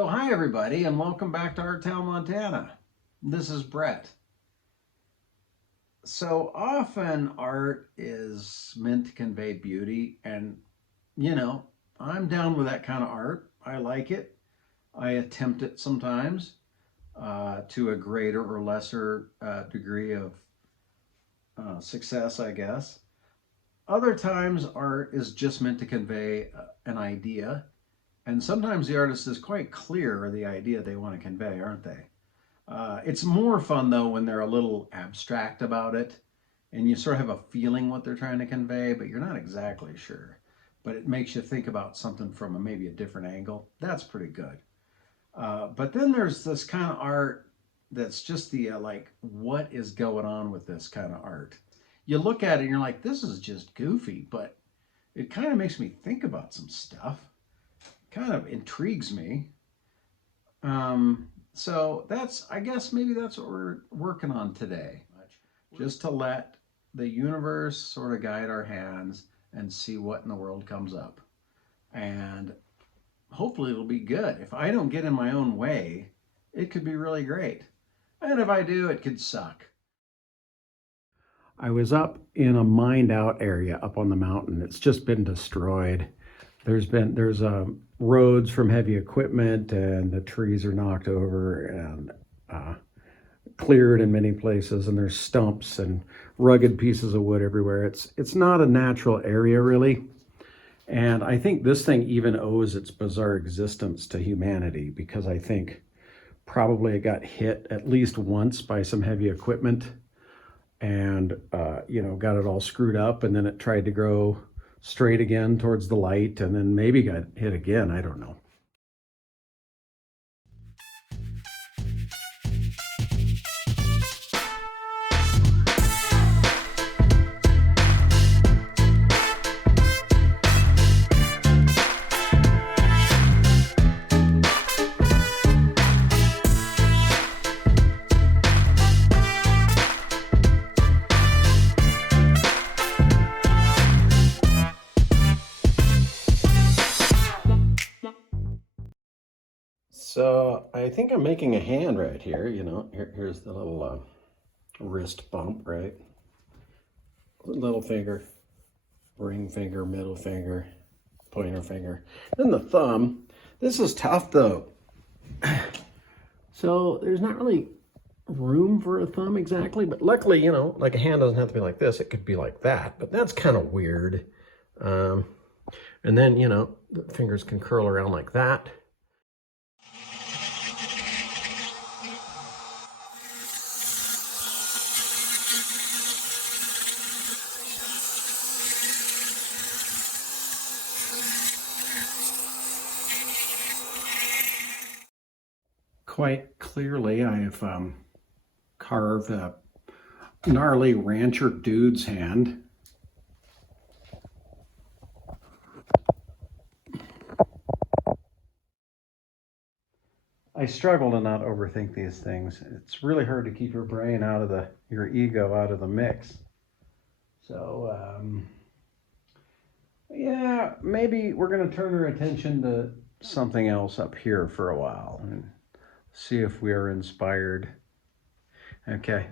So hi everybody and welcome back to Art Town, Montana. This is Brett. So often art is meant to convey beauty and I'm down with that kind of art. I like it. I attempt it sometimes to a greater or lesser degree of success, I guess. Other times art is just meant to convey an idea. And sometimes the artist is quite clear of the idea they want to convey, aren't they? It's more fun though when they're a little abstract about it and you sort of have a feeling what they're trying to convey, but you're not exactly sure. But it makes you think about something from maybe a different angle. That's pretty good. But then there's this kind of art that's just the like, what is going on with this kind of art? You look at it and you're like, this is just goofy, but it kind of makes me think about some stuff. Kind of intrigues me. So I guess maybe that's what we're working on today. Just to let the universe sort of guide our hands and see what in the world comes up. And hopefully it'll be good. If I don't get in my own way, it could be really great. And if I do, it could suck. I was up in a mined out area up on the mountain. It's just been destroyed. There's roads from heavy equipment and the trees are knocked over and cleared in many places, and there's stumps and rugged pieces of wood everywhere. It's not a natural area really. And I think this thing even owes its bizarre existence to humanity, because I think probably it got hit at least once by some heavy equipment and got it all screwed up, and then it tried to grow straight again towards the light and then maybe got hit again. I don't know. So I think I'm making a hand right here, here's the little wrist bump, right? Little finger, ring finger, middle finger, pointer finger. Then the thumb. This is tough though. So there's not really room for a thumb exactly, but luckily, like a hand doesn't have to be like this. It could be like that, but that's kind of weird. And then, the fingers can curl around like that. Quite clearly, I have carved a gnarly rancher dude's hand. I struggle to not overthink these things. It's really hard to keep your brain out of your ego out of the mix. So, yeah, maybe we're going to turn our attention to something else up here for a while and see if we are inspired. Okay.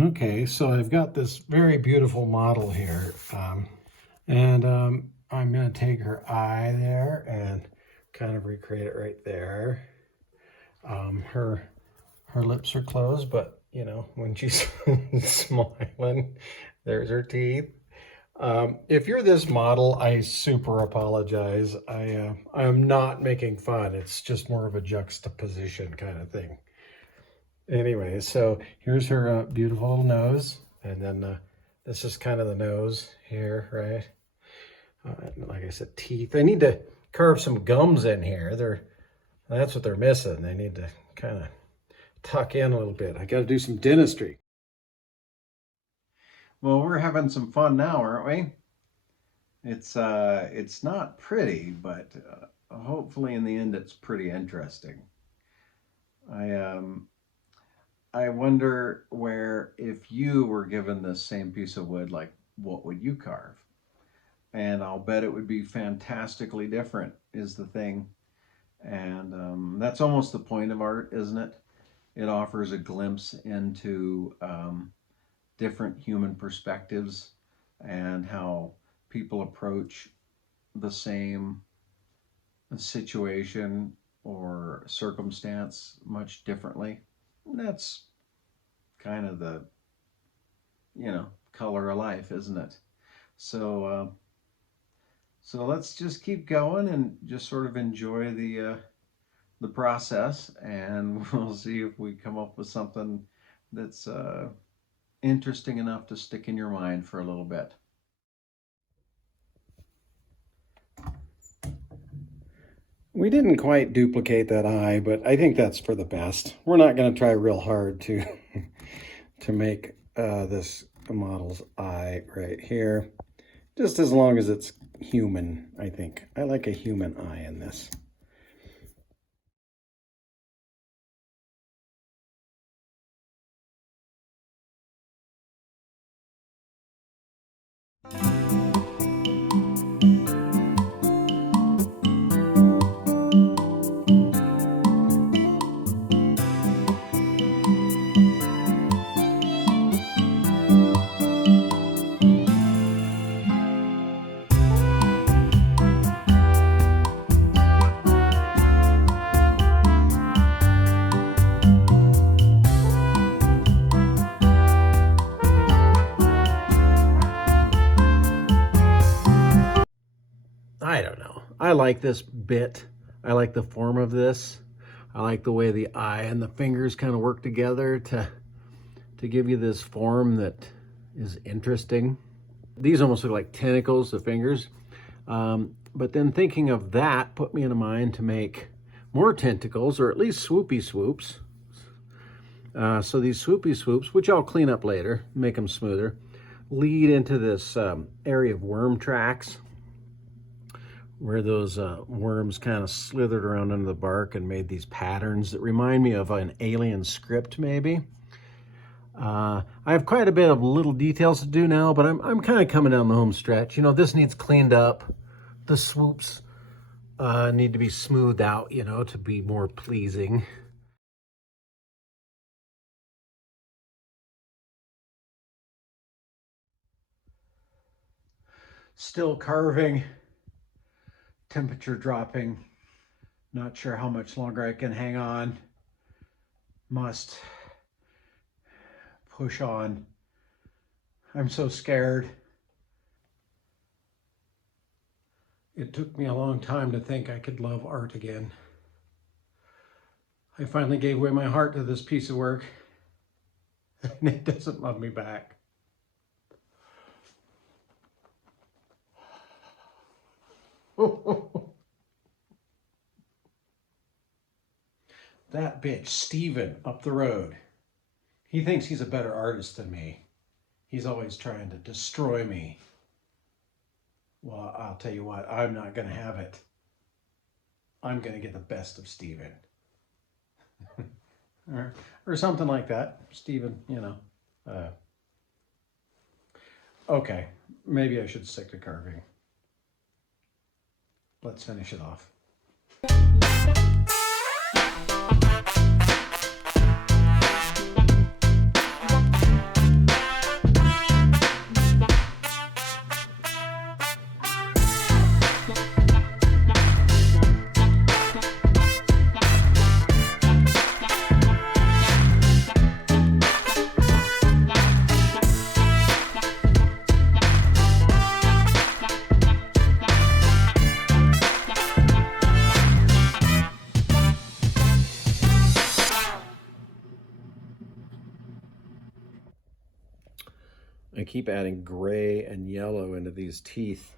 Okay, so I've got this very beautiful model here, and I'm going to take her eye there and kind of recreate it right there. Her lips are closed, but when she's smiling, there's her teeth. If you're this model, I super apologize. I'm not making fun. It's just more of a juxtaposition kind of thing. Anyway, so here's her beautiful little nose, and then this is kind of the nose here, right? Like I said, teeth. They need to carve some gums in here. That's what they're missing. They need to kind of tuck in a little bit. I got to do some dentistry. Well, we're having some fun now, aren't we? It's not pretty, but hopefully in the end it's pretty interesting. I I wonder where if you were given this same piece of wood, like what would you carve? And I'll bet it would be fantastically different, is the thing. And that's almost the point of art, isn't it? It offers a glimpse into different human perspectives and how people approach the same situation or circumstance much differently. And that's kind of the, color of life, isn't it? So, so let's just keep going and just sort of enjoy the process, and we'll see if we come up with something that's interesting enough to stick in your mind for a little bit. We didn't quite duplicate that eye, but I think that's for the best. We're not going to try real hard to to make this model's eye right here, just as long as it's human, I think. I like a human eye in this. I don't know. I like this bit. I like the form of this. I like the way the eye and the fingers kind of work together to give you this form that is interesting. These almost look like tentacles, the fingers. But then thinking of that put me in a mind to make more tentacles, or at least swoopy swoops. So these swoopy swoops, which I'll clean up later, make them smoother, lead into this area of worm tracks, where those worms kind of slithered around under the bark and made these patterns that remind me of an alien script, maybe. I have quite a bit of little details to do now, but I'm kind of coming down the home stretch. You know, this needs cleaned up. The swoops need to be smoothed out, to be more pleasing. Still carving, temperature dropping. Not sure how much longer I can hang on. Must push on. I'm so scared. It took me a long time to think I could love art again. I finally gave away my heart to this piece of work, and it doesn't love me back. That bitch, Steven, up the road. He thinks he's a better artist than me. He's always trying to destroy me. Well, I'll tell you what, I'm not going to have it. I'm going to get the best of Steven. or something like that. Steven, Okay, maybe I should stick to carving. Let's finish it off. I keep adding gray and yellow into these teeth.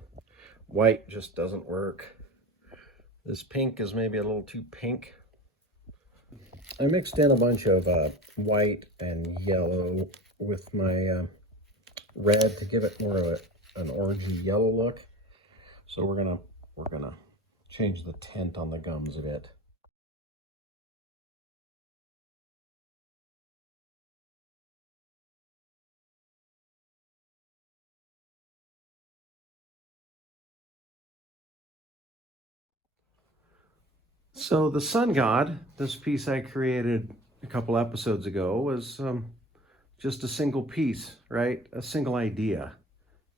White just doesn't work. This pink is maybe a little too pink. I mixed in a bunch of white and yellow with my red to give it more of an orangey yellow look. So we're gonna change the tint on the gums a bit. So the Sun God, this piece I created a couple episodes ago, was just a single piece, right? A single idea.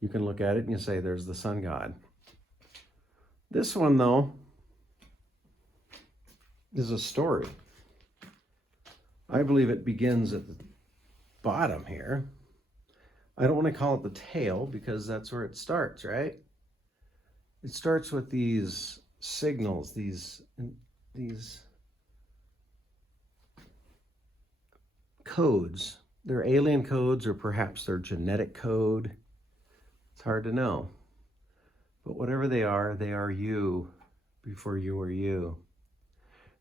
You can look at it and you say, there's the Sun God. This one, though, is a story. I believe it begins at the bottom here. I don't want to call it the tail because that's where it starts, right? It starts with these signals, these codes. They're alien codes, or perhaps they're genetic code. It's hard to know. But whatever they are you before you were you.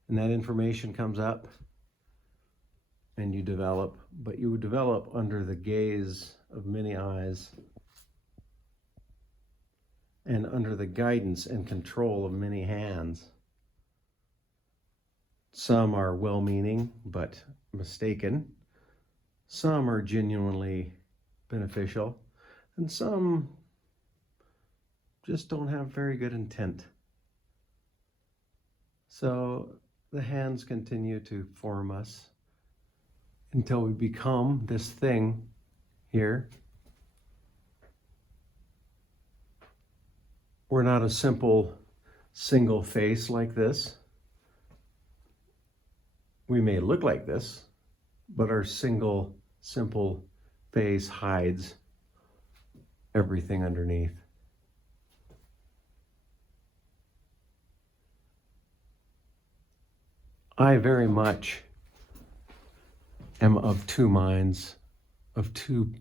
And that information comes up and you develop, but you would develop under the gaze of many eyes and under the guidance and control of many hands. Some are well-meaning but mistaken. Some are genuinely beneficial, and some just don't have very good intent. So the hands continue to form us until we become this thing here. We're not a simple single face like this. We may look like this, but our single, simple face hides everything underneath. I very much am of two minds, of two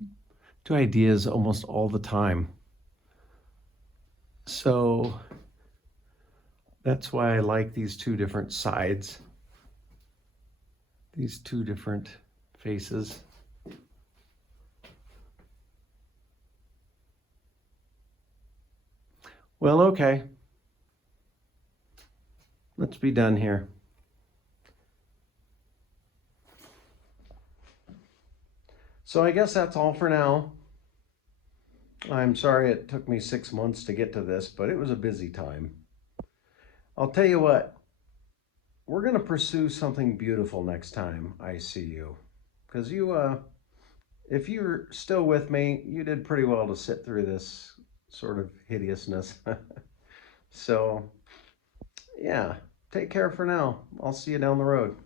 ideas almost all the time. So that's why I like these two different sides, these two different faces. Well, okay. Let's be done here. So I guess that's all for now. I'm sorry it took me 6 months to get to this, but it was a busy time. I'll tell you what, we're going to pursue something beautiful next time I see you. Because if you're still with me, you did pretty well to sit through this sort of hideousness. So, yeah, take care for now. I'll see you down the road.